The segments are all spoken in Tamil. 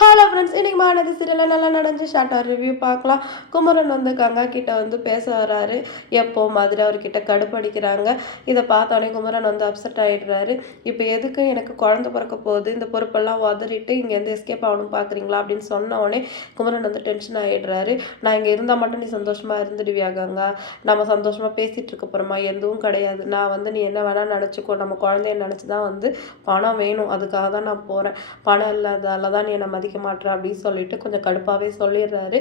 ஹலோ ஃப்ரெண்ட்ஸ், இன்னைக்கு மாநதி சீரியலில் நல்லா நடந்துச்சு. ஷார்ட்டாக ரிவ்யூ பார்க்கலாம். குமரன் வந்து கங்கா கிட்ட வந்து பேச வராரு. எப்போ மாதிரி அவர்கிட்ட கடுப்படிக்கிறாங்க. இதை பார்த்தோன்னே குமரன் வந்து அப்செட் ஆகிடுறாரு. இப்போ எதுக்கு எனக்கு குழந்தை பிறக்க போகுது, இந்த பொறுப்பெல்லாம் உதறிட்டு இங்கேருந்து எஸ்கேப் ஆகணும் பார்க்குறீங்களா அப்படின்னு சொன்ன உடனே குமரன் வந்து டென்ஷன் ஆகிடுறாரு. நான் இங்கே இருந்தால் மட்டும் நீ சந்தோஷமாக இருந்துடுவியா கங்கா? நம்ம சந்தோஷமாக பேசிகிட்டு இருக்க போகிறோமா? எதுவும் கிடையாது. நான் வந்து நீ என்ன வேணால் நினச்சிக்கோ, நம்ம குழந்தைய நினச்சி தான் வந்து பணம் வேணும், அதுக்காக தான் நான் போகிறேன். பணம் இல்லாதால தான் நீ என்ன மதிக்க மாட்டேற அப்படின்னு சொல்லிட்டு கொஞ்சம் கடுப்பாகவே சொல்லிடுறாரு.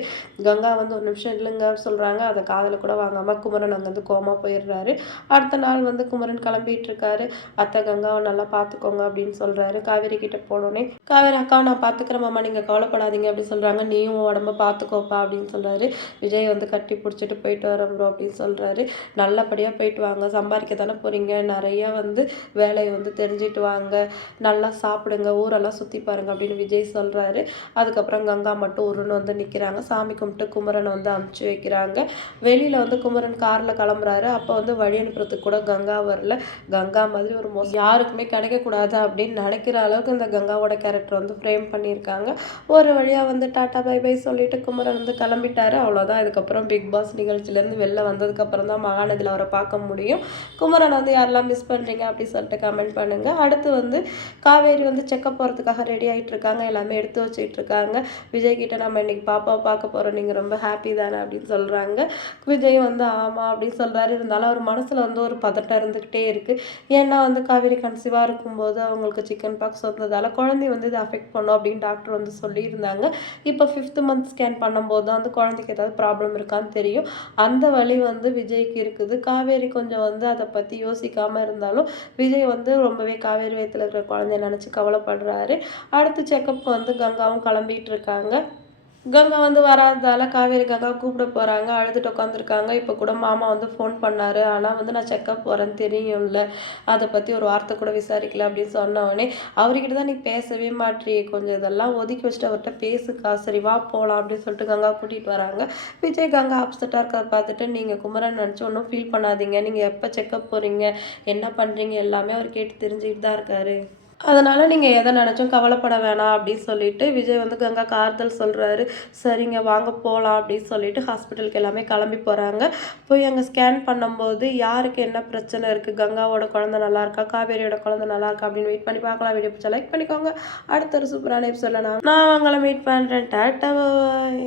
கங்கா வந்து ஒரு நிமிஷம் இல்லைங்க சொல்கிறாங்க. அதை காதில் கூட வாங்காமல் குமரன் அங்கேருந்து கோமா போயிடுறாரு. அடுத்த நாள் வந்து குமரன் கிளம்பிட்டு இருக்காரு. அத்தை கங்காவை நல்லா பார்த்துக்கோங்க அப்படின்னு சொல்கிறாரு. காவேரி கிட்ட போனோடனே காவேரி அக்காவை நான் பார்த்துக்கிறேன் மாமா, நீங்கள் கவலைப்படாதீங்க அப்படின்னு சொல்கிறாங்க. நீயும் உடம்ப பார்த்துக்கோப்பா அப்படின்னு சொல்கிறாரு. விஜய் வந்து கட்டி பிடிச்சிட்டு போயிட்டு வரோம் ப்ரோ அப்படின்னு சொல்கிறாரு. நல்லபடியாக போயிட்டு வாங்க, சம்பாதிக்க தானே போகிறீங்க, நிறையா வந்து வேலையை வந்து தெரிஞ்சுட்டு வாங்க, நல்லா சாப்பிடுங்க, ஊரெல்லாம் சுற்றி பாருங்க அப்படின்னு விஜய் சொல்கிறாரு. அதுக்கப்புறம் கங்கா மட்டும் உருன்னு வந்து நிற்கிறாங்க. சாமி கும்பிட்டு குமரனை வந்து அமுச்சு வைக்கிறாங்க. வெளியில் வந்து குமரன் காரில் கிளம்புறாரு. அப்போ வந்து வழி அனுப்புறதுக்கு கூட கங்கா வரல. கங்கா மாதிரி ஒரு மோசம் யாருக்குமே கிடைக்கக்கூடாது அப்படின்னு நினைக்கிற அளவுக்கு இந்த கங்காவோட கேரக்டர் வந்து ஃப்ரேம் பண்ணியிருக்காங்க. ஒரு வழியாக வந்து டாட்டா பை பை சொல்லிட்டு குமரன் வந்து கிளம்பிட்டாரு. அவ்வளோதான். இதுக்கப்புறம் பிக் பாஸ் நிகழ்ச்சியிலேருந்து வெளில வந்ததுக்கப்புறம் தான் மகாநதியில் அவரை பார்க்க முடியும். குமரன் வந்து யாரெல்லாம் மிஸ் பண்ணுறீங்க அப்படின்னு சொல்லிட்டு கமெண்ட் பண்ணுங்கள். அடுத்து வந்து காவேரி வந்து செக்கப் போகிறதுக்காக ரெடி ஆகிட்டு இருக்காங்க. எல்லாமே எடுத்து வச்சுட்டு இருக்காங்க. விஜய் கிட்ட நம்ம இன்னைக்கு பாப்பாவை பார்க்க போகிறோம், நீங்கள் ரொம்ப ஹாப்பி தானே அப்படின்னு சொல்கிறாங்க. விஜய் வந்து ஆமாம் அப்படின்னு சொல்கிறாரு. இருந்தாலும் அவர் மனசில் வந்து ஒரு பதட்டம் இருந்துக்கிட்டே இருக்குது. ஏன்னா வந்து காவேரி கன்சீவாக இருக்கும்போது அவங்களுக்கு சிக்கன் பாக்ஸ் வந்ததால் குழந்தைய வந்து இது அஃபெக்ட் பண்ணும் அப்படின்னு டாக்டர் வந்து சொல்லியிருந்தாங்க. இப்போ 5th மந்த் ஸ்கேன் பண்ணும்போது தான் வந்து குழந்தைக்கு ஏதாவது ப்ராப்ளம் இருக்கான்னு தெரியும். அந்த வழி வந்து விஜய்க்கு இருக்குது. காவேரி கொஞ்சம் வந்து அதை பற்றி யோசிக்காமல் இருந்தாலும் விஜய் வந்து ரொம்பவே காவேரி வயிற்றில் இருக்கிற குழந்தைய நினச்சி கவலைப்படுறாரு. அடுத்து செக்கப்புக்கு வந்து கங்காவும் கிளம்பிட்டு இருக்காங்க. கங்கா வந்து வராததால் காவேரி கங்கா கூப்பிட போகிறாங்க. அழுதுட்டு உட்காந்துருக்காங்க. இப்போ கூட மாமா வந்து ஃபோன் பண்ணார். ஆனால் வந்து நான் செக்கப் போகிறேன்னு தெரியும்ல, அதை பற்றி ஒரு வார்த்தை கூட விசாரிக்கல அப்படின்னு சொன்னவொடனே அவர்கிட்ட தான் நீ பேசவே மாட்டியே, கொஞ்சம் இதெல்லாம் ஒதுக்கி வச்சுட்டு அவர்கிட்ட பேசுக்கா, சரி வா போகலாம் அப்படின்னு சொல்லிட்டு கங்கா கூட்டிகிட்டு வராங்க. விஜய் கங்கா அப்செட்டாக இருக்கிறத பார்த்துட்டு நீங்கள் குமரன் நினச்சி ஒன்றும் ஃபீல் பண்ணாதீங்க, நீங்கள் எப்போ செக்கப் போகிறீங்க, என்ன பண்ணுறீங்க எல்லாமே அவர் கேட்டு தெரிஞ்சுக்கிட்டு தான் இருக்காரு. அதனால் நீங்கள் எதை நினச்சும் கவலைப்பட வேணாம் அப்படின்னு சொல்லிட்டு விஜய் வந்து கங்காக்கு ஆறுதல் சொல்கிறாரு. சரிங்க வாங்க போகலாம் அப்படின்னு சொல்லிட்டு ஹாஸ்பிட்டலுக்கு எல்லாமே கிளம்பி போகிறாங்க. போய் அங்கே ஸ்கேன் பண்ணும்போது யாருக்கு என்ன பிரச்சனை இருக்குது, கங்காவோட குழந்தை நல்லா இருக்கா, காவேரியோட குழந்தை நல்லா இருக்கா அப்படின்னு வெயிட் பண்ணி பார்க்கலாம். வீடியோ பிடிச்சா லைக் பண்ணிக்கோங்க. அடுத்த ஒரு சூப்பரான எபிசோடில் நான் உங்களை மீட் பண்ணுறேன். டாட்டா பாய்.